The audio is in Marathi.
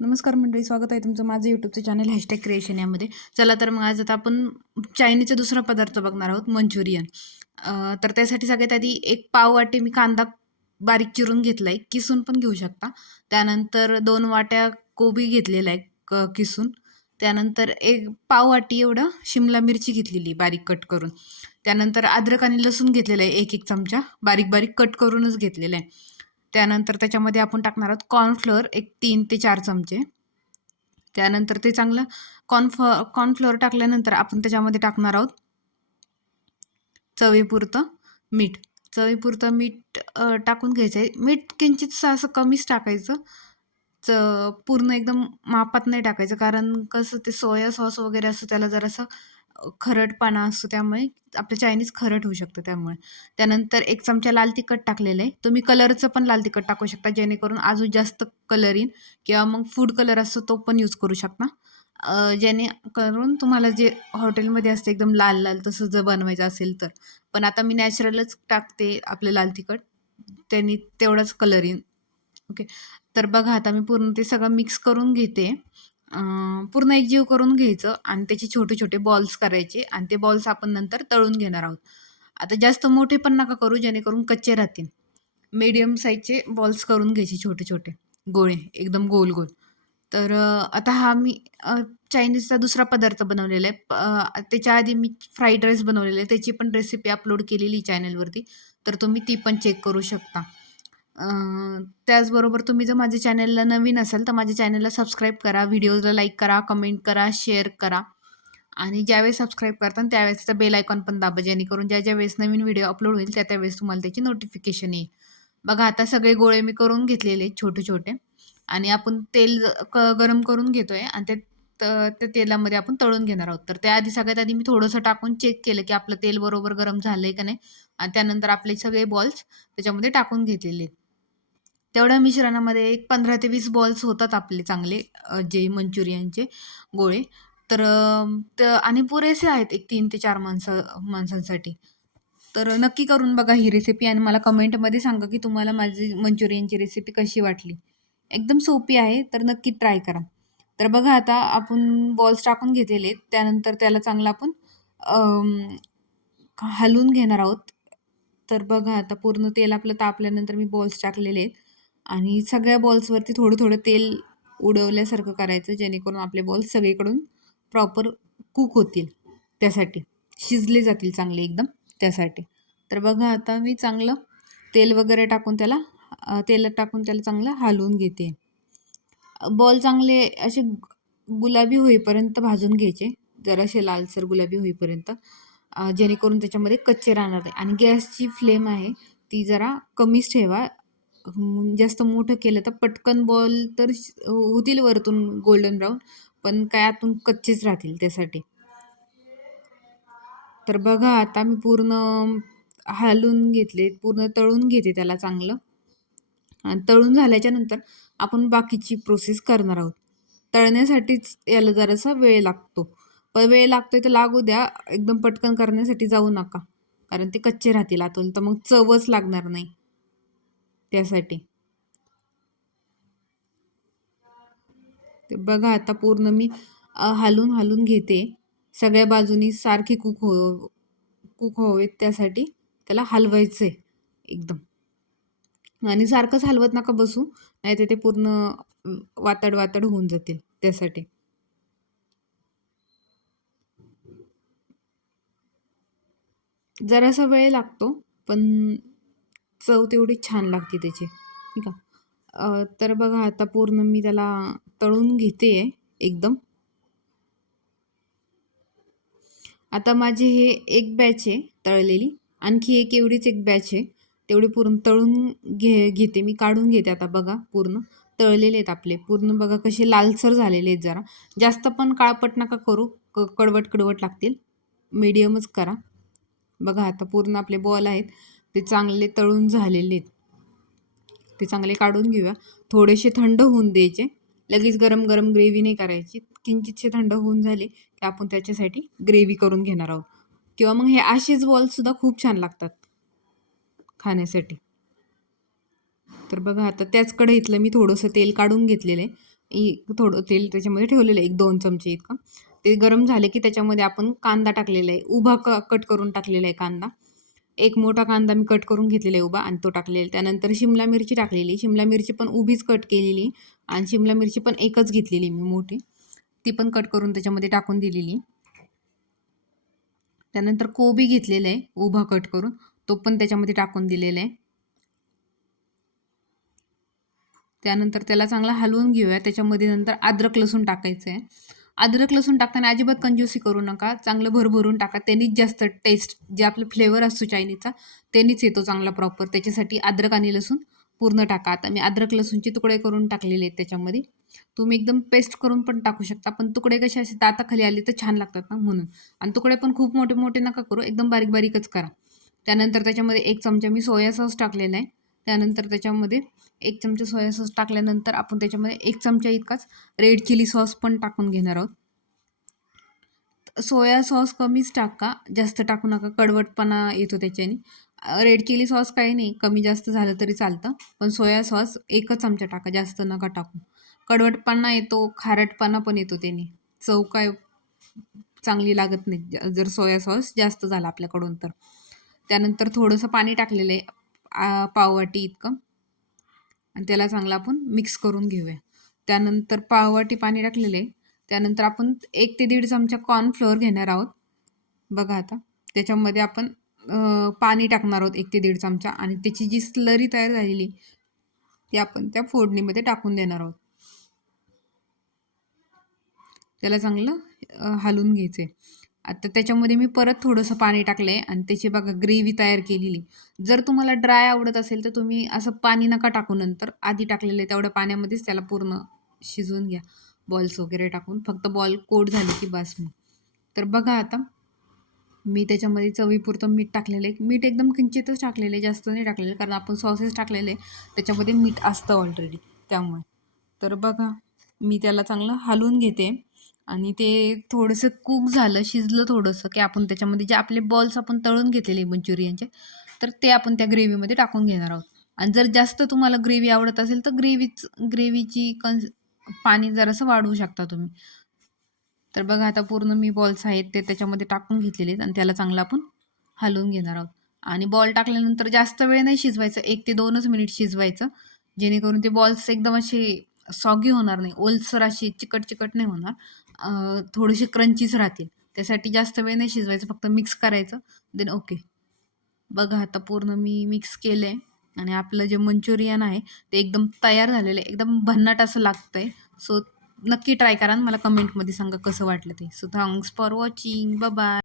नमस्कार मंडळी स्वागत आहे तुमचं माझं यूट्यूबचं चॅनल हॅशटॅग क्रिएशन यामध्ये. चला तर मग आज आता आपण चायनीचा दुसरा पदार्थ बघणार आहोत मंचुरियन. तर त्यासाठी सगळ्यात आधी एक पाव वाटे मी कांदा बारीक चिरून घेतला आहे किसून पण घेऊ शकता. त्यानंतर दोन वाट्या कोबी घेतलेला आहे क किसून. त्यानंतर एक पाव वाटी एवढं शिमला मिरची घेतलेली बारीक कट करून. त्यानंतर अद्रक आणि लसूण घेतलेलं आहे एक एक चमचा बारीक बारीक कट करूनच घेतलेला आहे. त्यानंतर त्याच्यामध्ये आपण टाकणार आहोत कॉर्नफ्लोअर एक तीन ते चार चमचे. त्यानंतर ते चांगलं कॉर्नफ कॉर्नफ्लोअर टाकल्यानंतर आपण त्याच्यामध्ये टाकणार आहोत चवीपुरतं मीठ. चवीपुरतं मीठ टाकून घ्यायचं आहे मीठ किंचितसं असं कमीच टाकायचं. च पूर्ण एकदम मापात नाही टाकायचं. कारण कसं ते सोया सॉस वगैरे असं त्याला जरासं अ, खरटपणा असतो त्यामुळे आपलं चायनीज खरट होऊ शकतं त्यामुळे. त्यानंतर एक चमचा लाल तिखट टाकलेलं आहे. तुम्ही कलरचं पण लाल तिखट टाकू शकता जेणेकरून अजून जास्त कलर येईल किंवा मग फूड कलर असतो तो पण यूज करू शकता. जेणेकरून तुम्हाला जे हॉटेलमध्ये असते एकदम लाल लाल तसं जर बनवायचं असेल तर. पण आता मी नॅचरलच टाकते आपलं लाल तिखट. त्यांनी तेवढाच कलर येईल. ओके तर बघा आता मी पूर्ण ते सगळं मिक्स करून घेते. पूर्ण एकजीव करून घ्यायचं आणि त्याचे छोटे छोटे बॉल्स करायचे आणि ते बॉल्स आपण नंतर तळून घेणार आहोत. आता जास्त मोठे पण नका करू जेणेकरून कच्चे राहतील. मीडियम साईजचे बॉल्स करून घ्यायचे छोटे छोटे. गोळे एकदम गोल गोल. तर आता हा मी चायनीजचा दुसरा पदार्थ बनवलेला आहे. प- त्याच्या आधी मी फ्राईड राईस बनवलेला आहे. त्याची पण रेसिपी अपलोड केलेली चॅनलवरती तर तुम्ही ती पण चेक करू शकता. त्याचबरोबर तुम्ही जर माझ्या चॅनलला नवीन असाल तर माझ्या चॅनलला सबस्क्राईब करा व्हिडिओजला लाईक करा कमेंट करा शेअर करा. आणि ज्यावेळेस सबस्क्राईब करता त्यावेळेस त्याचा बेल आयकॉन पण दाबा जेणेकरून ज्या ज्या वेळेस नवीन व्हिडिओ अपलोड होईल त्या त्यावेळेस तुम्हाला त्याची नोटिफिकेशन येईल. बघा आता सगळे गोळे मी करून घेतलेले छोटे छोटे. आणि आपण तेल क गरम करून घेतोय आणि ते त्या तेलामध्ये आपण तळून घेणार आहोत. तर त्याआधी सगळ्यात आधी मी थोडंसं टाकून चेक केलं की आपलं तेल बरोबर गरम झालंय का नाही. आणि त्यानंतर आपले सगळे बॉल्स त्याच्यामध्ये टाकून घेतलेले आहेत. तेवढ्या मिश्रणामध्ये एक पंधरा ते वीस बॉल्स होतात आपले चांगले जे मंचुरियनचे गोळे. तर आणि पुरेसे आहेत एक तीन ते चार माणसं माणसांसाठी. तर नक्की करून बघा ही रेसिपी आणि मला कमेंटमध्ये सांगा की तुम्हाला माझी मंचुरियनची रेसिपी कशी वाटली. एकदम सोपी आहे तर नक्की ट्राय करा. तर बघा आता आपण बॉल्स टाकून घेतलेले आहेत त्यानंतर त्याला चांगलं आपण हलवून घेणार आहोत. तर बघा आता पूर्ण तेल आपलं तापल्यानंतर मी बॉल्स टाकलेले आहेत. आणि सगळ्या बॉल्सवरती थोडं थोडं तेल उडवल्यासारखं करायचं जेणेकरून आपले बॉल्स सगळीकडून प्रॉपर कुक होतील त्यासाठी. शिजले जातील चांगले एकदम त्यासाठी. तर बघा आता मी चांगलं तेल वगैरे टाकून त्याला तेलात टाकून त्याला चांगलं हलवून घेते. बॉल चांगले असे गुलाबी होईपर्यंत भाजून घ्यायचे. जरासे लालसर गुलाबी होईपर्यंत जेणेकरून त्याच्यामध्ये कच्चे राहणार नाही. आणि गॅसची फ्लेम आहे ती जरा कमीच ठेवा. जास्त मोठं केलं तर पटकन बॉल तर श- होतील वरतून गोल्डन ब्राऊन पण काय आतून कच्चेच राहतील त्यासाठी. तर बघा आता मी पूर्ण हालून घेतले पूर्ण तळून घेते त्याला चांगलं. आणि तळून झाल्याच्यानंतर आपण बाकीची प्रोसेस करणार आहोत. तळण्यासाठीच याला जरासा वेळ लागतो. पण वेळ लागतोय तर लागू द्या एकदम पटकन करण्यासाठी जाऊ नका कारण ते कच्चे राहतील आतून तर मग चवच लागणार नाही. त्यासाठी. ते बघा आता पूर्ण मी हालून हालून घेते. सगळ्या बाजूनी सारखी कुक हो कुक व्हावेत त्यासाठी. त्याला हलवायचं आहे एकदम. आणि सारखंच हलवत नका बसू नाही तर ते पूर्ण वातड वातड होऊन जातील त्यासाठी. जरासा वेळ लागतो पण चव तेवढी छान लागते त्याची ठीक आहे तर बघा आता पूर्ण मी त्याला तळून घेते एकदम. आता माझी हे एक बॅच आहे तळलेली. आणखी एक एवढीच एक बॅच आहे. तेवढी पूर्ण तळून घे घेते मी काढून घेते आता बघा पूर्ण. तळलेले आहेत आपले. पूर्ण बघा कसे लालसर झालेले आहेत जरा. जास्त पण काळपट नका करू. क कडवट कडवट लागतील. मीडियमच करा. बघा आता पूर्ण आपले बॉल आहेत. ते चांगले तळून झालेले आहेत. ते चांगले काढून घेऊया. थोडेसे थंड होऊन द्यायचे. लगेच गरम गरम ग्रेव्ही नाही करायची. किंचितसे थंड होऊन झाले की आपण त्याच्यासाठी ग्रेव्ही करून घेणार आहोत. किंवा मग हे असेच बॉल्ससुद्धा खूप छान लागतात खाण्यासाठी. तर बघा आता त्याच कढईतलं मी थोडंसं तेल काढून घेतलेलं आहे. थोडं तेल त्याच्यामध्ये ठेवलेलं आहे. एक दोन चमचे इतकं. ते गरम झाले की त्याच्यामध्ये आपण कांदा टाकलेला आहे. उभा क कट करून टाकलेला आहे कांदा. एक मोठा कांदा मी कट करून घेतलेला आहे उभा आणि तो टाकलेला आहे. त्यानंतर शिमला मिरची टाकलेली. शिमला मिरची पण उभीच कट केलेली आणि शिमला मिरची पण एकच घेतलेली मी मोठी. ती पण कट करून त्याच्यामध्ये टाकून दिलेली. त्यानंतर कोबी घेतलेला आहे उभा कट करून. तो पण त्याच्यामध्ये टाकून दिलेला आहे. त्यानंतर त्याला चांगला हलवून घेऊया. त्याच्यामध्ये नंतर अद्रक लसूण टाकायचं आहे. अद्रक लसूण टाकताना अजिबात कंजूसी करू नका. चांगलं भरभरून टाका. त्यांनीच जास्त टेस्ट जे आपलं फ्लेवर असतो चायनीजचा त्यांनीच येतो चांगला प्रॉपर त्याच्यासाठी अद्रक आणि लसूण पूर्ण टाका. आता मी अद्रक लसूणचे तुकडे करून टाकलेले आहेत त्याच्यामध्ये. तुम्ही एकदम पेस्ट करून पण टाकू शकता. पण तुकडे कसे असे दाताखाली आले तर छान लागतात ना म्हणून. आणि तुकडे पण खूप मोठे मोठे नका करू. एकदम बारीक बारीकच करा. त्यानंतर त्याच्यामध्ये एक चमचा मी सोया सॉस टाकलेला आहे. त्यानंतर त्याच्यामध्ये एक चमचा सोया सॉस टाकल्यानंतर आपण त्याच्यामध्ये एक चमचा इतकाच रेड चिली सॉस पण टाकून घेणार आहोत. सोया सॉस कमीच टाका जास्त टाकू नका कडवटपणा येतो त्याच्याने. रेड चिली सॉस काही नाही कमी जास्त झालं तरी चालतं पण सोया सॉस एकच चमचा टाका जास्त नका टाकू. कडवटपणा येतो खारटपणा पण येतो त्याने. चव काय चांगली लागत नाही जर सोया सॉस जास्त झाला आपल्याकडून तर. त्यानंतर थोडंसं पाणी टाकलेलं आहे पाववाटी इतकं. आणि त्याला चांगलं आपण मिक्स करून घेऊया. त्यानंतर पाववाटी पाणी टाकलेलं आहे. त्यानंतर आपण एक ते दीड चमचा कॉर्नफ्लोअर घेणार आहोत. बघा आता. त्याच्यामध्ये आपण पाणी टाकणार आहोत एक ते दीड चमचा आणि त्याची जी स्लरी तयार झालेली ती आपण त्या फोडणीमध्ये टाकून देणार आहोत. त्याला चांगलं हालून घ्यायचं आहे आता त्याच्यामध्ये मी परत थोडंसं पाणी टाकलं आहे आणि त्याची बघा ग्रेव्ही तयार केलेली. जर तुम्हाला ड्राय आवडत असेल तर तुम्ही असं पाणी नका टाकू नंतर. आधी टाकलेलं आहे तेवढ्या पाण्यामध्येच त्याला पूर्ण शिजवून घ्या. बॉल्स वगैरे टाकून. फक्त बॉल कोट झाले की बस मग. तर बघा आता मी त्याच्यामध्ये चवीपुरतं मीठ टाकलेलं आहे. मीठ एकदम किंचितच टाकलेलं आहे. जास्त नाही टाकलेलं कारण आपण सॉसेस टाकलेले आहे. त्याच्यामध्ये मीठ असतं ऑलरेडी त्यामुळे. तर बघा मी त्याला चांगलं हलवून घेते. आणि ते थोडंसं कुक झालं शिजलं थोडंसं की आपण त्याच्यामध्ये जे आपले बॉल्स आपण तळून घेतलेले मंचुरियनचे तर ते आपण त्या ग्रेव्हीमध्ये टाकून घेणार आहोत. आणि जर जास्त तुम्हाला ग्रेव्ही आवडत असेल तर ग्रेव्हीच ग्रेव्हीची कन्स पाणी जरासं वाढवू शकता तुम्ही. तर बघा आता पूर्ण मी बॉल्स आहेत ते त्याच्यामध्ये टाकून घेतलेले आहेत आणि त्याला चांगलं आपण हलवून घेणार आहोत. आणि बॉल टाकल्यानंतर जास्त वेळ नाही शिजवायचं एक ते दोनच मिनिट शिजवायचं. जेणेकरून ते बॉल्स एकदम असे सॉगी होणार नाही ओलसर अशी चिकट चिकट नाही होणार. थोडेसे क्रंचीच राहतील. त्यासाठी जास्त वेळ नाही शिजवायचं फक्त मिक्स करायचं. देन ओके बघा आता पूर्ण मी मिक्स केलं आहे आणि आपलं जे मंचुरियन आहे ते एकदम तयार झालेलं आहे. एकदम भन्नाट असं लागतं आहे सो नक्की ट्राय करा मला कमेंटमध्ये सांगा कसं वाटलं ते. So thanks for watching bye